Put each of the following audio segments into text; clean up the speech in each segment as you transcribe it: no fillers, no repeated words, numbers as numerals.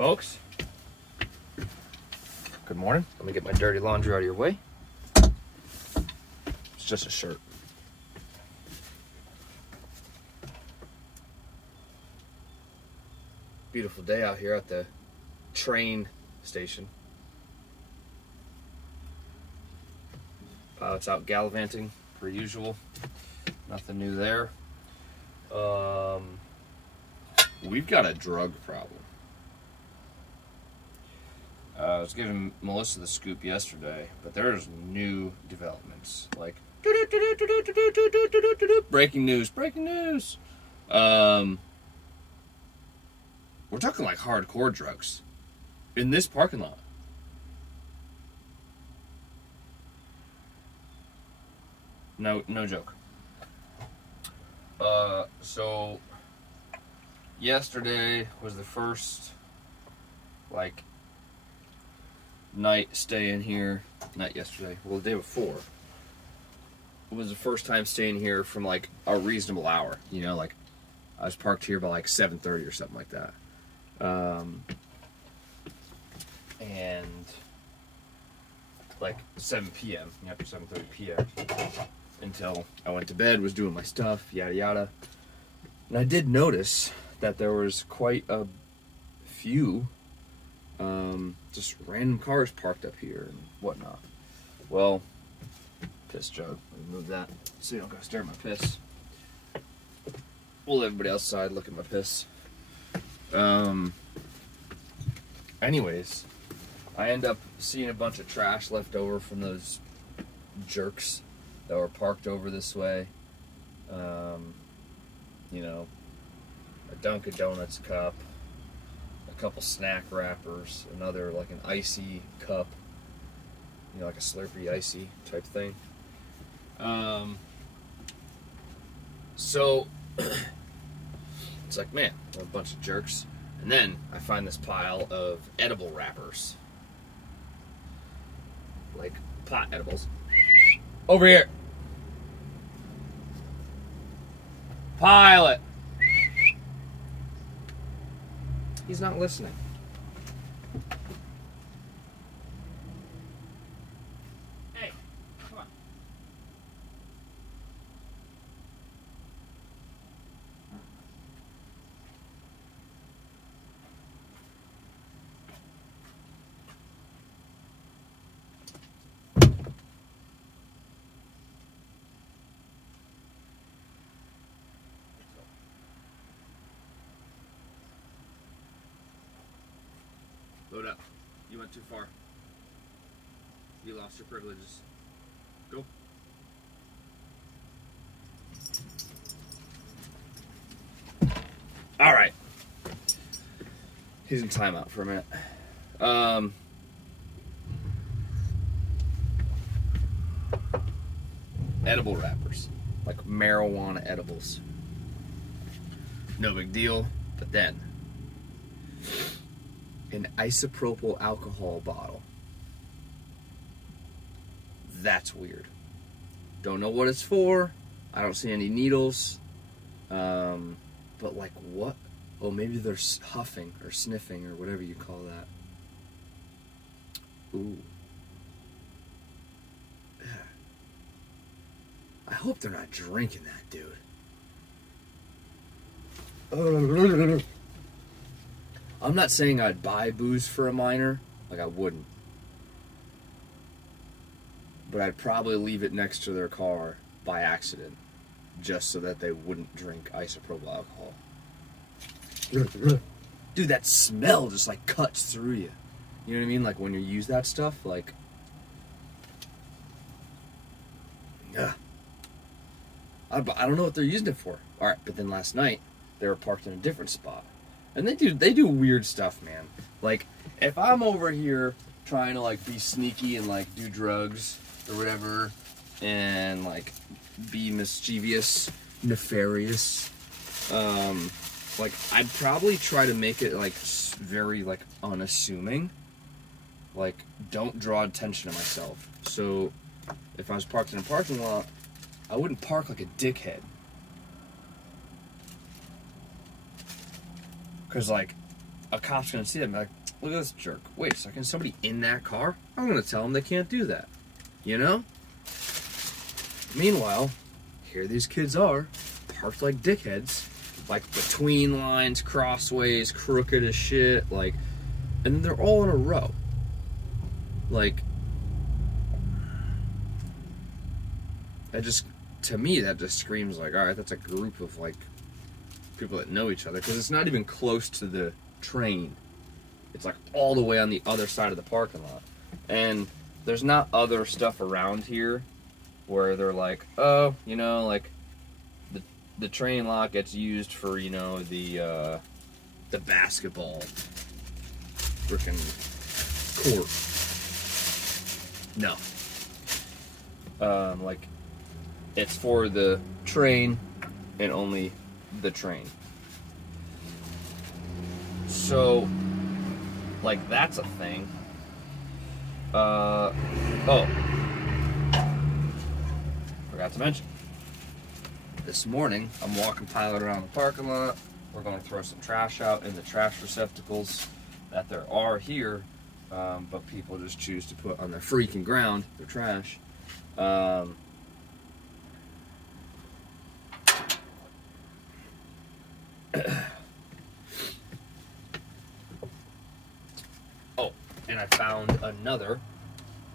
Folks, good morning. Let me get my dirty laundry out of your way. It's just a shirt. Beautiful day out here at the train station. It's out gallivanting per usual. Nothing new there. We've got a drug problem. I was giving Melissa the scoop yesterday, but there's new developments. Like, breaking news. We're talking like hardcore drugs in this parking lot. No joke. So yesterday was the first like night staying here. Not yesterday. Well, the day before. It was the first time staying here from like a reasonable hour. You know, like I was parked here by like 7:30 or something like that. And like 7 p.m. Yep, 7:30 p.m. until I went to bed, was doing my stuff, yada yada. And I did notice that there was quite a few just random cars parked up here and whatnot. Well, piss jug. Let me move that so you don't gotta stare at my piss. We'll let everybody outside look at my piss. Anyways, I end up seeing a bunch of trash left over from those jerks that were parked over this way. You know, a Dunkin' Donuts cup, a couple snack wrappers, another like an icy cup, you know, like a Slurpee icy type thing. So it's like, man, what a bunch of jerks. And then I find this pile of edible wrappers. Like pot edibles. Over here. Pilot. He's not listening. Hey, come on. Load up. You went too far. You lost your privileges. Go. All right. He's in timeout for a minute. Edible wrappers. Like marijuana edibles. No big deal. But then an isopropyl alcohol bottle. That's weird. Don't know what it's for. I don't see any needles. But like what? Oh, maybe they're huffing or sniffing or whatever you call that. Ooh. I hope they're not drinking that, dude. I'm not saying I'd buy booze for a minor, like I wouldn't. But I'd probably leave it next to their car by accident, just so that they wouldn't drink isopropyl alcohol. Dude, that smell just like cuts through you. You know what I mean? Like when you use that stuff, like, yeah. I don't know what they're using it for. All right, but then last night they were parked in a different spot. And they do weird stuff, man. Like, if I'm over here trying to, like, be sneaky and, like, do drugs or whatever, and, like, be mischievous, nefarious, like, I'd probably try to make it, like, very, like, unassuming. Like, don't draw attention to myself. So, if I was parked in a parking lot, I wouldn't park like a dickhead. Because, like, a cop's gonna see that and be like, look at this jerk. Wait a second, somebody in that car? I'm gonna tell them they can't do that. You know? Meanwhile, here these kids are, parked like dickheads, like between lines, crossways, crooked as shit, like, and they're all in a row. Like, that just, to me, that just screams like, all right, that's a group of like people that know each other, because it's not even close to the train. It's like all the way on the other side of the parking lot. And there's not other stuff around here where they're like, oh, you know, like the train lot gets used for, you know, the basketball freaking court. No. Like, it's for the train and only the train. So, like, that's a thing. Oh. Forgot to mention. This morning, I'm walking Pilot around the parking lot. We're going to throw some trash out in the trash receptacles that there are here, but people just choose to put on their freaking ground, their trash. Oh, and I found another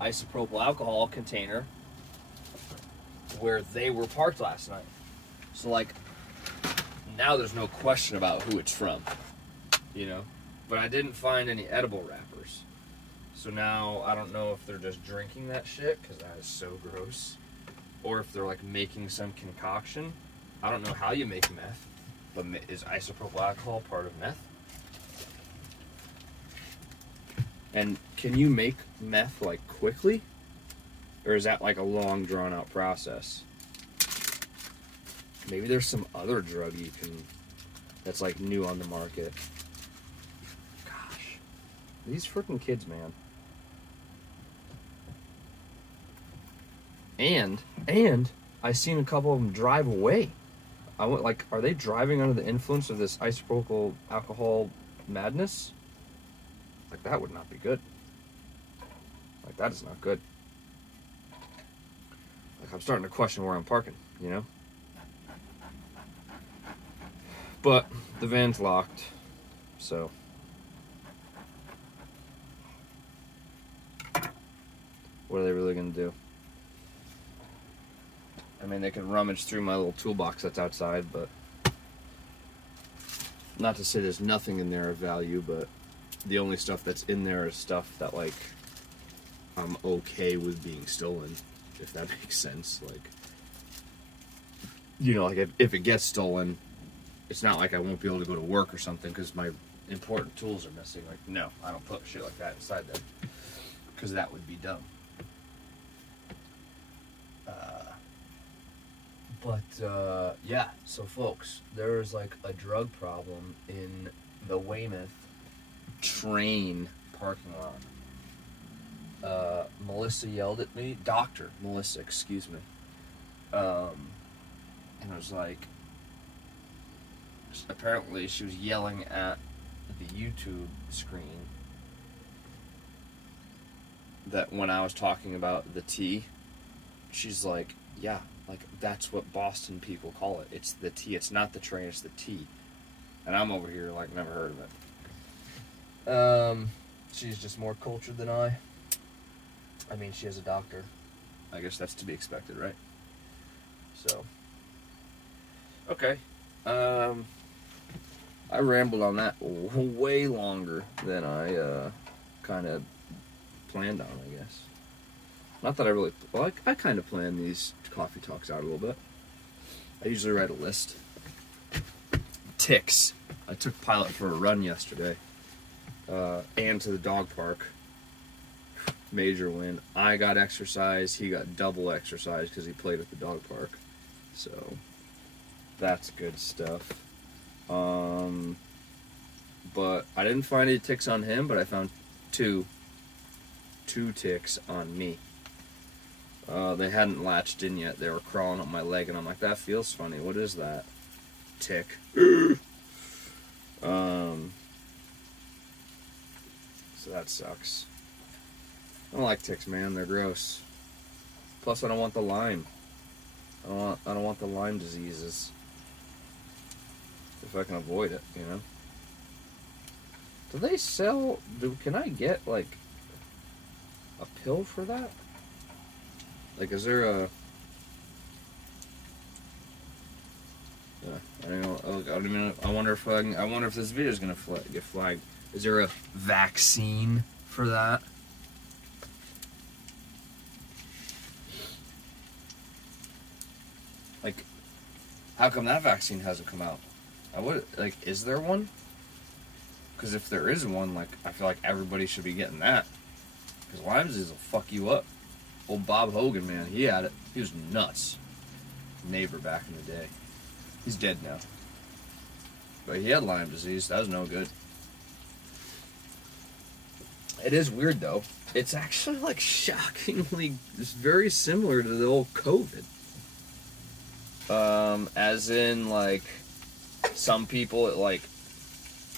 isopropyl alcohol container where they were parked last night. So, like, now there's no question about who it's from, you know? But I didn't find any edible wrappers. So now I don't know if they're just drinking that shit, because that is so gross, or if they're, like, making some concoction. I don't know how you make meth, but is isopropyl alcohol part of meth? And can you make meth, like, quickly? Or is that, like, a long, drawn-out process? Maybe there's some other drug you can, that's, like, new on the market. Gosh. These freaking kids, man. And I seen a couple of them drive away. I went, like, are they driving under the influence of this isopropyl alcohol madness? Like, that would not be good. Like, that is not good. Like, I'm starting to question where I'm parking, you know? But the van's locked, so. What are they really gonna do? I mean, they can rummage through my little toolbox that's outside, but not to say there's nothing in there of value, but the only stuff that's in there is stuff that, like, I'm okay with being stolen, if that makes sense. Like, you know, like, if it gets stolen, it's not like I won't be able to go to work or something because my important tools are missing. Like, no, I don't put shit like that inside there, because that would be dumb. Yeah, so folks, there's like a drug problem in the Weymouth train parking lot. Melissa yelled at me, Dr. Melissa, excuse me. And I was like, apparently she was yelling at the YouTube screen that when I was talking about the T, she's like, yeah, like, that's what Boston people call it. It's the T. It's not the train, it's the T. And I'm over here, like, never heard of it. She's just more cultured than I. I mean, she is a doctor. I guess that's to be expected, right? So. Okay. I rambled on that way longer than I, kind of planned on, I guess. Not that I really, well, I kind of plan these coffee talks out a little bit. I usually write a list. Ticks. I took Pilot for a run yesterday, and to the dog park. Major win. I got exercise, he got double exercise because he played at the dog park. So, that's good stuff. But I didn't find any ticks on him, but I found two ticks on me. They hadn't latched in yet. They were crawling up my leg, and I'm like, that feels funny. What is that? Tick. So that sucks. I don't like ticks, man. They're gross. Plus, I don't want the Lyme. I don't want the Lyme diseases. If I can avoid it, you know. Do they sell? Can I get like a pill for that? Like, is there a? I don't know. I don't even. I wonder if I wonder if this video is gonna get flagged. Is there a vaccine for that? Like, how come that vaccine hasn't come out? I would like. Is there one? Because if there is one, like, I feel like everybody should be getting that. Because Lyme disease will fuck you up. Old Bob Hogan, man, he had it. He was nuts. Neighbor back in the day. He's dead now. But he had Lyme disease. That was no good. It is weird, though. It's actually, like, shockingly, it's very similar to the old COVID. As in, like, some people, it, like,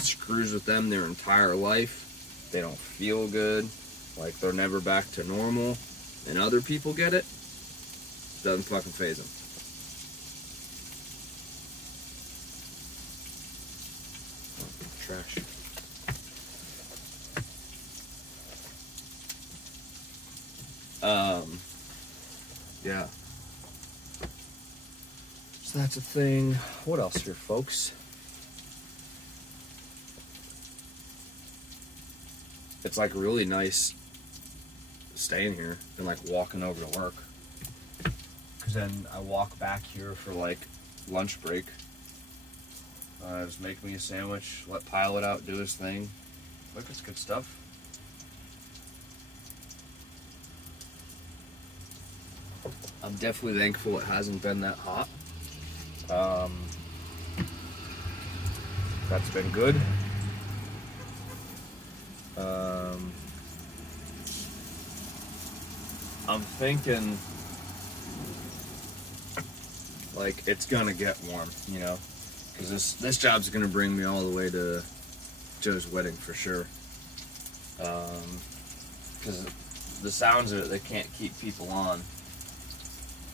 screws with them their entire life. They don't feel good. Like, they're never back to normal. And other people get it. Doesn't fucking faze them. Oh, trash. Yeah. So that's a thing. What else here, folks? It's like really nice staying here and like walking over to work. Cause then I walk back here for like lunch break. Just make me a sandwich, let Pilot out do his thing. Look, it's good stuff. I'm definitely thankful it hasn't been that hot. That's been good. I'm thinking like it's gonna get warm, you know, because this job's gonna bring me all the way to Joe's wedding for sure. Because the sounds of it, they can't keep people on,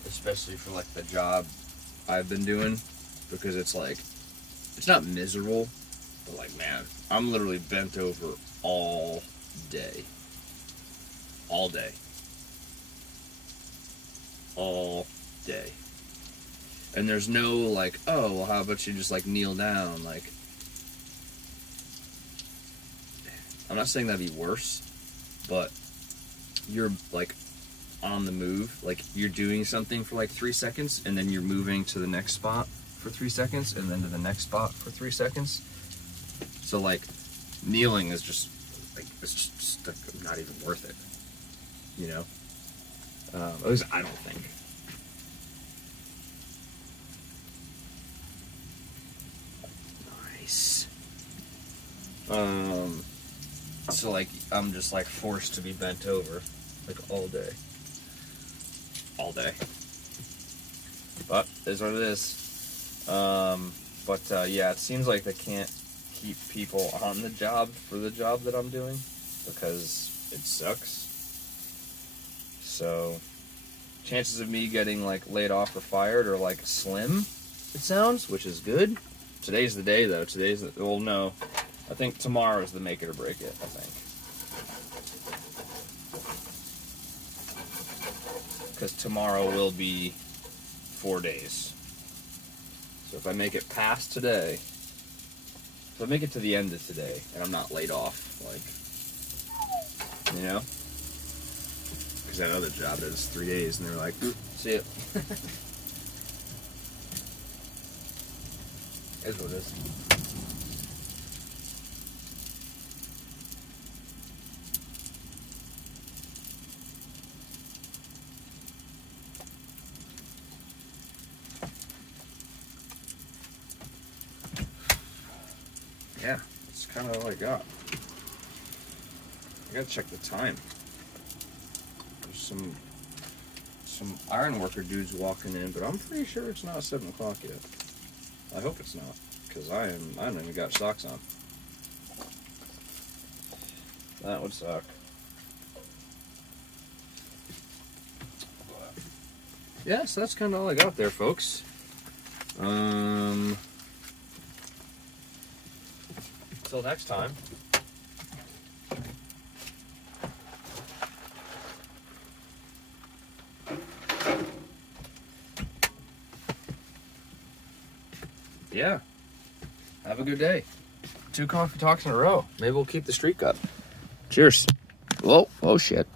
especially for like the job I've been doing, because it's like it's not miserable, but like, man, I'm literally bent over all day. All day. All day. And there's no like, oh, well, how about you just like kneel down? Like, I'm not saying that'd be worse, but you're like on the move. Like, you're doing something for like 3 seconds, and then you're moving to the next spot for 3 seconds, and then to the next spot for 3 seconds. So like, kneeling is just like, it's just like, not even worth it, you know. At least I don't think. Nice. So like, I'm just like forced to be bent over like all day. All day. But it is what it is. Yeah, it seems like they can't keep people on the job for the job that I'm doing because it sucks. So chances of me getting like laid off or fired are like slim, it sounds, which is good. Today's the day though. Well, no, I think tomorrow is the make it or break it, I think. Because tomorrow will be 4 days. So if I make it past today, if I make it to the end of today and I'm not laid off, like, you know? Because that other job is 3 days and they're like, see it. Is what it is. Yeah, that's kind of all I got. I gotta check the time. There's some iron worker dudes walking in, but I'm pretty sure it's not 7 o'clock yet. I hope it's not, because I don't even got socks on. That would suck. Yeah, so that's kind of all I got there, folks. Until next time. Yeah. Have a good day. 2 coffee talks in a row. Maybe we'll keep the streak up. Cheers. Whoa, oh shit.